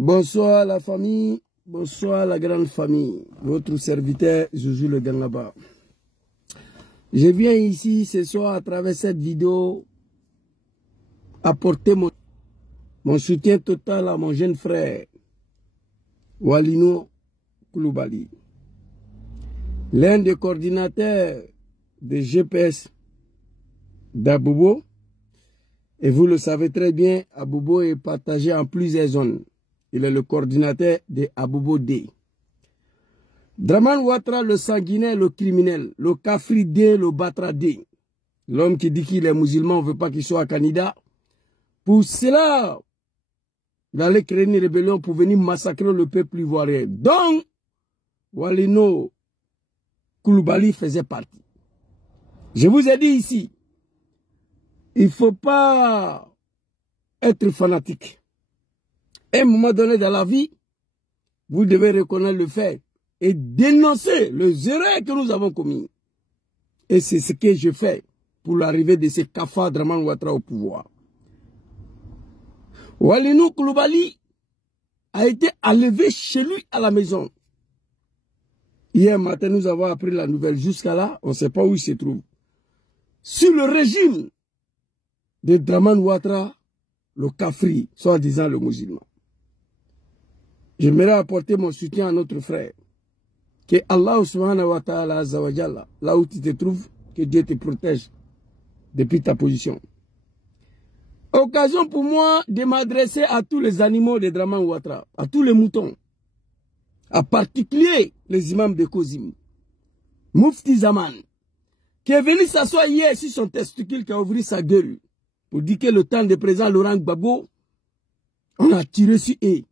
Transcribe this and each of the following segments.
Bonsoir la famille, bonsoir la grande famille. Votre serviteur Joujou le Gangaba. Je viens ici ce soir à travers cette vidéo apporter mon soutien total à mon jeune frère Walino Koulibaly, l'un des coordinateurs de GPS d'Abobo. Et vous le savez très bien, Abobo est partagé en plusieurs zones. Il est le coordinateur de Abobo D. Dramane Ouattara, le sanguinaire, le criminel, le Kafri D, le Batra D. L'homme qui dit qu'il est musulman, on ne veut pas qu'il soit candidat. Pour cela, il allait créer une rébellion pour venir massacrer le peuple ivoirien. Donc, Walino Koulibaly faisait partie. Je vous ai dit ici, il ne faut pas être fanatique. À un moment donné dans la vie, vous devez reconnaître le fait et dénoncer les erreurs que nous avons commises. Et c'est ce que je fais pour l'arrivée de ces cafards Dramane Ouattara au pouvoir. Walino Koulibaly a été enlevé chez lui à la maison. Hier matin, nous avons appris la nouvelle. Jusqu'à là, on ne sait pas où il se trouve. Sur le régime de Dramane Ouattara, le Kafri, soi-disant le musulman. J'aimerais apporter mon soutien à notre frère. Que Allah subhanahu wa ta'ala, là où tu te trouves, que Dieu te protège depuis ta position. Occasion pour moi de m'adresser à tous les animaux de Dramane Ouattara, à tous les moutons, en particulier les imams de Kozim. Mufti Zaman, qui est venu s'asseoir hier sur son testicule, qui a ouvert sa gueule, pour dire que le temps de président Laurent Gbagbo, on a tiré sur eux,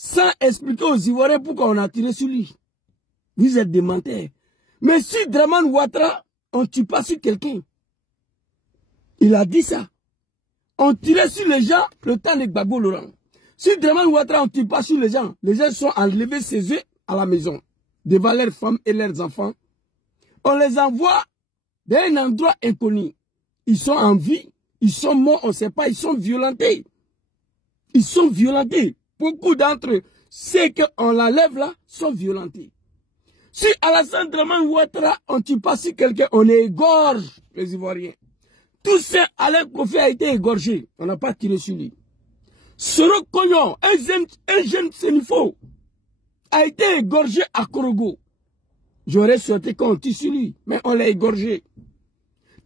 sans expliquer aux Ivoiriens pourquoi on a tiré sur lui. Vous êtes des menteurs. Mais si Dramane Ouattara, on ne tue pas sur quelqu'un. Il a dit ça. On tirait sur les gens le temps de Gbagbo Laurent. Si Dramane Ouattara, on ne tue pas sur les gens sont enlevés chez eux à la maison, devant leurs femmes et leurs enfants. On les envoie dans un endroit inconnu. Ils sont en vie, ils sont morts, on ne sait pas, ils sont violentés. Ils sont violentés. Beaucoup d'entre eux, ceux qu'on l'enlève là, sont violentés. Si Alassane Dramane Ouattara, on ne tue pas sur quelqu'un, on égorge les Ivoiriens. Tout ça, Alain Kofi a été égorgé. On n'a pas tiré sur lui. Soro Cognon, un jeune Sénifo, a été égorgé à Korogo. J'aurais souhaité qu'on tire sur lui, mais on l'a égorgé.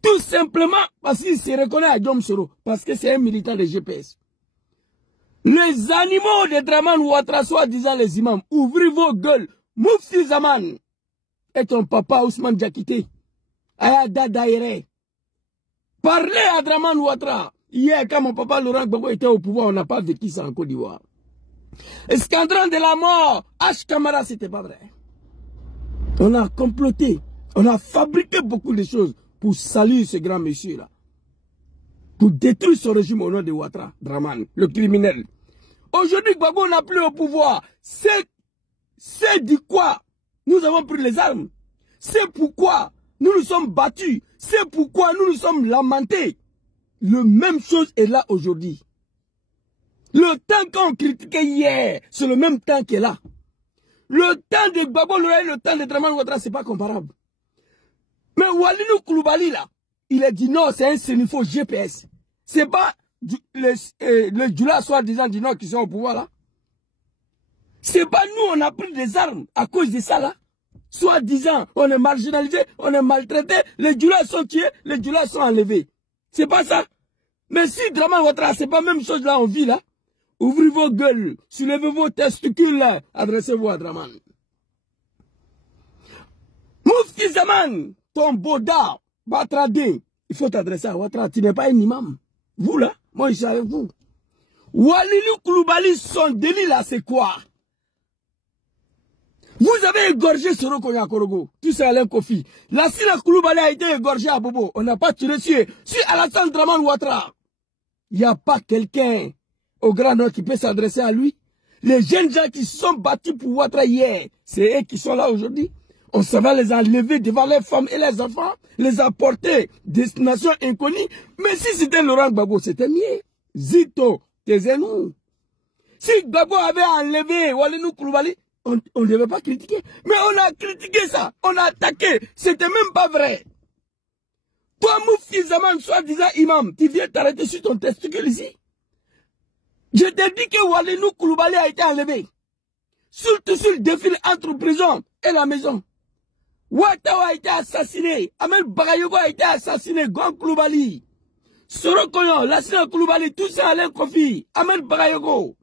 Tout simplement parce qu'il se reconnaît à Diom Soro, parce que c'est un militant de GPS. Les animaux de Dramane Ouattara, soi-disant les imams, ouvrez vos gueules. Mufti Zaman et ton papa Ousmane Diakité, Ayada Daïre. Parlez à Dramane Ouattara. Hier, quand mon papa Laurent Gbagbo était au pouvoir, on n'a pas vécu ça en Côte d'Ivoire. Escadron de la mort, H. Camara, c'était pas vrai. On a comploté, on a fabriqué beaucoup de choses pour saluer ce grand monsieur-là. Pour détruire son régime au nom de Ouattara, Dramane, le criminel. Aujourd'hui, Gbagbo n'a plus au pouvoir. C'est du quoi nous avons pris les armes. C'est pourquoi nous nous sommes battus. C'est pourquoi nous nous sommes lamentés. Le même chose est là aujourd'hui. Le temps qu'on critiquait hier, c'est le même temps qui est là. Le temps de Gbagbo et le temps de Dramane Ouattara, c'est pas comparable. Mais Walino Koulibaly là, il a dit non, c'est un Sénifo GPS. C'est pas les Djoula soi-disant du Nord qui sont au pouvoir là. C'est pas nous, on a pris des armes à cause de ça là. Soi-disant, on est marginalisé, on est maltraité, les Djoula sont tués, les Djoula sont enlevés. C'est pas ça. Mais si Dramane Ouattara, c'est pas la même chose là, on vit là. Ouvrez vos gueules, soulevez vos testicules là, adressez-vous à Dramane. Mufti Zaman, ton boda, Batradé, il faut t'adresser à Ouattara, tu n'es pas un imam. Vous là, moi je suis avec vous. Walino Koulibaly, son délit là, c'est quoi? Vous avez égorgé Soro Cognon à Korogo. Tout c'est Alain Kofi. La Sina Koulibaly a été égorgé à Bobo. On n'a pas tiré sur Alassane Dramane Ouattara. Il n'y a pas quelqu'un au Grand Nord qui peut s'adresser à lui. Les jeunes gens qui se sont battus pour Ouattara hier, c'est eux qui sont là aujourd'hui. On s'en va les enlever devant les femmes et les enfants, les apporter destination inconnue. Mais si c'était Laurent Gbagbo, c'était mieux. Zito, taisez-nous. Si Gbagbo avait enlevé Walinou Koulibaly, on ne devait pas critiquer. Mais on a critiqué ça. On a attaqué. C'était même pas vrai. Toi, Moufti Zaman, soi-disant imam, tu viens t'arrêter sur ton testicule ici. Je t'ai dit que Walinou Koulibaly a été enlevé. Surtout sur le défilé entre prison et la maison. Ouattara a été assassiné. Ahmed Bagayogo a été assassiné. Grand Koulibaly. Soro Koyon, Lassina Koulibaly, tout ça Alain Kofi. Ahmed Bagayogo.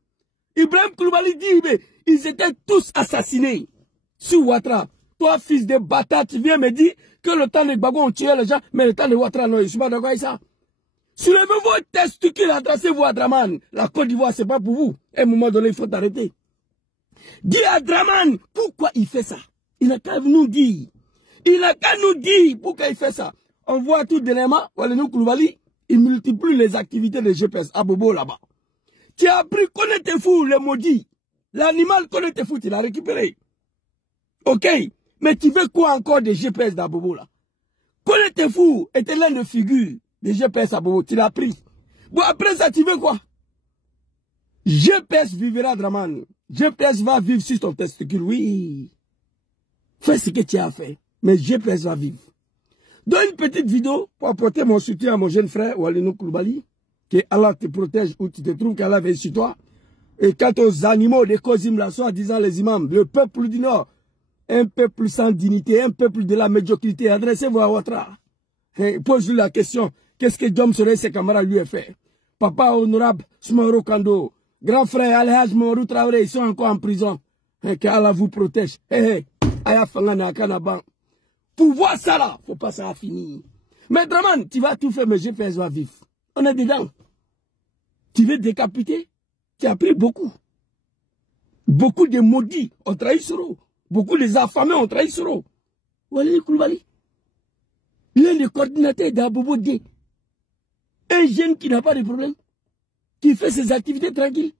Ibrahim Koulibaly dit, mais ils étaient tous assassinés. Sur Ouattara. Toi, fils de bâtard, tu viens me dire que le temps de Gbagbo on tuait les gens, mais le temps de Ouattara, non, je suis pas d'accord avec ça. Soulevez vos testicules, adressez-vous à Draman. La Côte d'Ivoire, c'est pas pour vous. À un moment donné, il faut t'arrêter. Dis à Draman, pourquoi il fait ça? Il n'a qu'à nous dire. Il n'a qu'à nous dire pourquoi il fait ça. On voit tout dernièrement, Walinou Koulibaly, il multiplie les activités de GPS à Bobo là-bas. Tu as appris connaître tes fous, les maudits. L'animal connaît tes fous, tu l'as récupéré. Ok? Mais tu veux quoi encore des GPS d'Abobo là? Connaître tes fous était l'un de figures des GPS à Bobo, tu l'as pris. Bon, après ça, tu veux quoi? GPS vivra Draman. GPS va vivre sur ton testicule, oui. Fais ce que tu as fait, mais GPS va vivre. Dans une petite vidéo pour apporter mon soutien à mon jeune frère Walinou Koulibaly, que Allah te protège où tu te trouves, qu'Allah veille sur toi. Et quant aux animaux des Kozim, là, soi-disant les imams, le peuple du Nord, un peuple sans dignité, un peuple de la médiocrité, adressez-vous à Ouattara. Pose-lui la question, qu'est-ce que Dom Soleil et ses camarades lui ont fait? Papa honorable Smoro Kando, grand frère Alhaj Morou Traoré, ils sont encore en prison. Que Allah vous protège. Pour voir ça là, faut pas ça finir. Mais Draman, tu vas tout faire, mais GPS va vivre. On est dedans. Tu veux décapiter? Tu as pris beaucoup. Beaucoup de maudits ont trahi Soro. Beaucoup des affamés ont trahi Soro. Walinou Koulibaly. L'un des coordinateurs d'Abobo D. Un jeune qui n'a pas de problème. Qui fait ses activités tranquilles.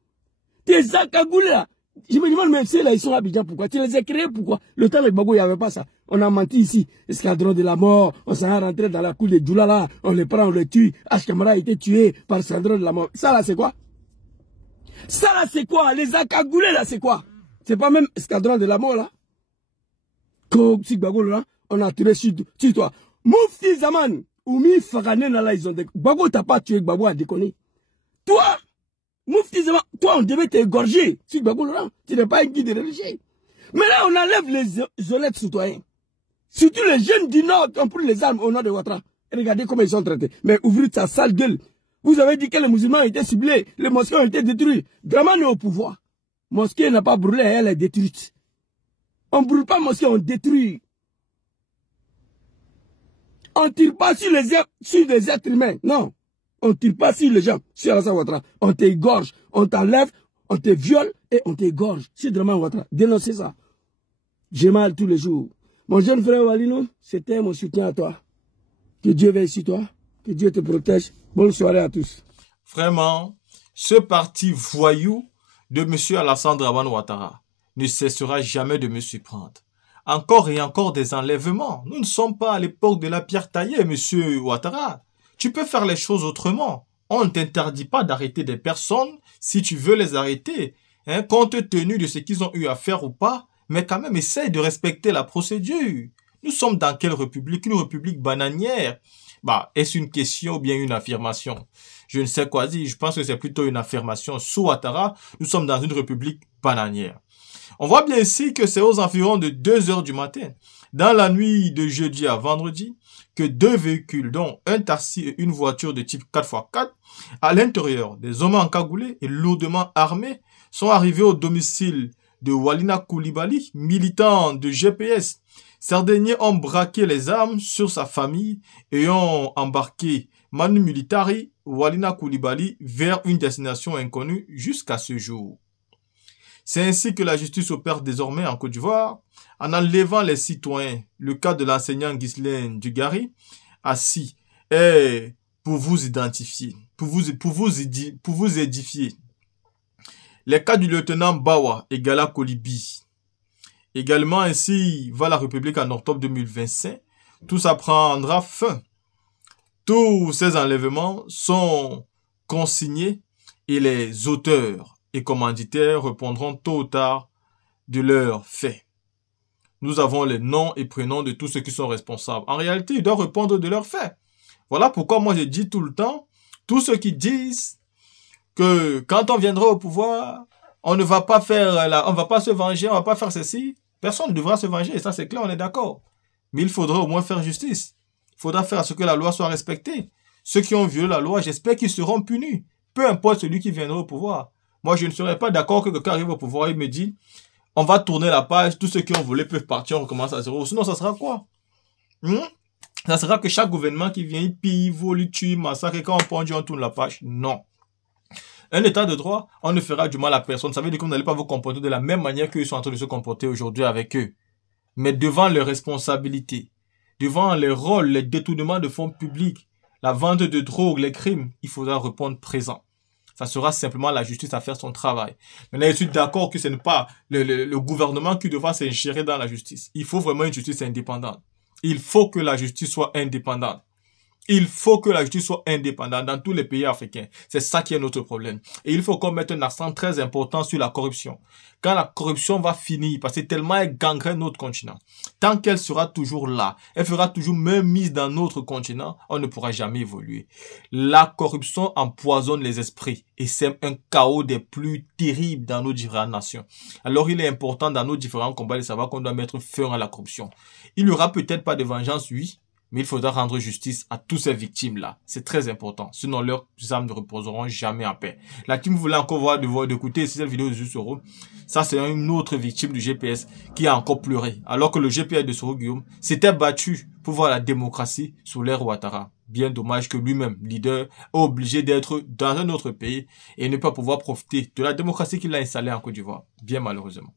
Tes akagoulés là. Je me demande même si là ils sont à Abidjan, pourquoi? Tu les as créés, pourquoi? Le temps de Gbagbo, il n'y avait pas ça. On a menti ici. Escadron de la mort, on s'en est rentré dans la cour de Djoulala, on les prend, on les tue. H-Kamara a été tué par l'escadron de la mort. Ça là c'est quoi? Ça là c'est quoi? Les akagoulés là c'est quoi? C'est pas même escadron de la mort là? Comme si Gbagbo là, on a tiré sur toi. Moufti Zaman, Oumi Faranen là, ils ont déconné. Gbagbo t'as pas tué, Gbagbo a déconné. Toi, Moufti Zaman, toi on devait t'égorger sur Gbagbo Laurent. Tu n'es pas un guide religieux. Mais là on enlève les honnêtes citoyens. Surtout les jeunes du Nord qui ont pris les armes au nord de Ouattara. Et regardez comment ils sont traités. Mais ouvrez sa sale gueule. Vous avez dit que les musulmans ont été ciblés, les mosquées ont été détruites. Draman est au pouvoir. Mosquée n'a pas brûlé, elle est détruite. On ne brûle pas mosquée, on détruit. On ne tire pas sur les êtres humains. Non. On ne tire pas sur les gens. Sur Alassane Ouattara. On t'égorge, on t'enlève, on te viole et on t'égorge. C'est Draman Ouattara. Dénoncez ça. J'ai mal tous les jours. Mon jeune frère Walinou, c'était mon soutien à toi. Que Dieu veille sur toi. Que Dieu te protège. Bonne soirée à tous. Vraiment, ce parti voyou de M. Alassane Draman Ouattara ne cessera jamais de me surprendre. Encore et encore des enlèvements. Nous ne sommes pas à l'époque de la pierre taillée, M. Ouattara. Tu peux faire les choses autrement. On ne t'interdit pas d'arrêter des personnes si tu veux les arrêter, hein, compte tenu de ce qu'ils ont eu à faire ou pas. Mais quand même, essaye de respecter la procédure. Nous sommes dans quelle république? Une république bananière. Bah, est-ce une question ou bien une affirmation? Je ne sais quoi dire. Je pense que c'est plutôt une affirmation. Sous Ouattara, nous sommes dans une république bananière. On voit bien ici que c'est aux environs de 2 h du matin, dans la nuit de jeudi à vendredi, que 2 véhicules, dont un taxi et une voiture de type 4x4, à l'intérieur des hommes encagoulés et lourdement armés, sont arrivés au domicile de Walinou Koulibaly, militant de GPS. Ces derniers ont braqué les armes sur sa famille et ont embarqué Manu Militari, Walinou Koulibaly, vers une destination inconnue jusqu'à ce jour. C'est ainsi que la justice opère désormais en Côte d'Ivoire, en enlevant les citoyens. Le cas de l'enseignant Ghislain Dugari, assis, est pour vous identifier, pour vous édifier. Les cas du lieutenant Bawa et Gala Kolibi. Également, ainsi va la République en octobre 2025. Tout ça prendra fin. Tous ces enlèvements sont consignés et les auteurs et commanditaires répondront tôt ou tard de leurs faits. Nous avons les noms et prénoms de tous ceux qui sont responsables. En réalité, ils doivent répondre de leurs faits. Voilà pourquoi moi je dis tout le temps, tous ceux qui disent que quand on viendra au pouvoir, on ne va pas faire on va pas se venger, on va pas faire ceci, personne ne devra se venger, et ça c'est clair, on est d'accord. Mais il faudra au moins faire justice. Il faudra faire à ce que la loi soit respectée. Ceux qui ont violé la loi, j'espère qu'ils seront punis. Peu importe celui qui viendra au pouvoir. Moi, je ne serais pas d'accord que quelqu'un arrive au pouvoir et me dit on va tourner la page, tous ceux qui ont volé peuvent partir, on recommence à zéro. Sinon, ça sera quoi? Ça sera que chaque gouvernement qui vient, il pille, il vole, il tue, il massacre, et quand on prend Dieu, on tourne la page. Non. Un état de droit, on ne fera du mal à personne. Ça veut dire que vous n'allez pas vous comporter de la même manière qu'ils sont en train de se comporter aujourd'hui avec eux. Mais devant les responsabilités, devant les rôles, les détournements de fonds publics, la vente de drogue, les crimes, il faudra répondre présent. Ça sera simplement la justice à faire son travail. Maintenant, je suis d'accord que ce n'est pas le gouvernement qui devra s'ingérer dans la justice. Il faut vraiment une justice indépendante. Il faut que la justice soit indépendante. Il faut que la justice soit indépendante dans tous les pays africains. C'est ça qui est notre problème. Et il faut qu'on mette un accent très important sur la corruption. Quand la corruption va finir, parce que tellement elle gangrène notre continent, tant qu'elle sera toujours là, elle fera toujours même mise dans notre continent, on ne pourra jamais évoluer. La corruption empoisonne les esprits et c'est un chaos des plus terribles dans nos différentes nations. Alors il est important dans nos différents combats de savoir qu'on doit mettre fin à la corruption. Il n'y aura peut-être pas de vengeance, oui, mais il faudra rendre justice à toutes ces victimes-là. C'est très important. Sinon, leurs âmes ne reposeront jamais en paix. La team voulait encore voir d'écouter cette vidéo de Soro. Ça, c'est une autre victime du GPS qui a encore pleuré. Alors que le GPS de Soro Guillaume s'était battu pour voir la démocratie sous l'ère Ouattara. Bien dommage que lui-même, leader, est obligé d'être dans un autre pays et ne pas pouvoir profiter de la démocratie qu'il a installée en Côte d'Ivoire. Bien malheureusement.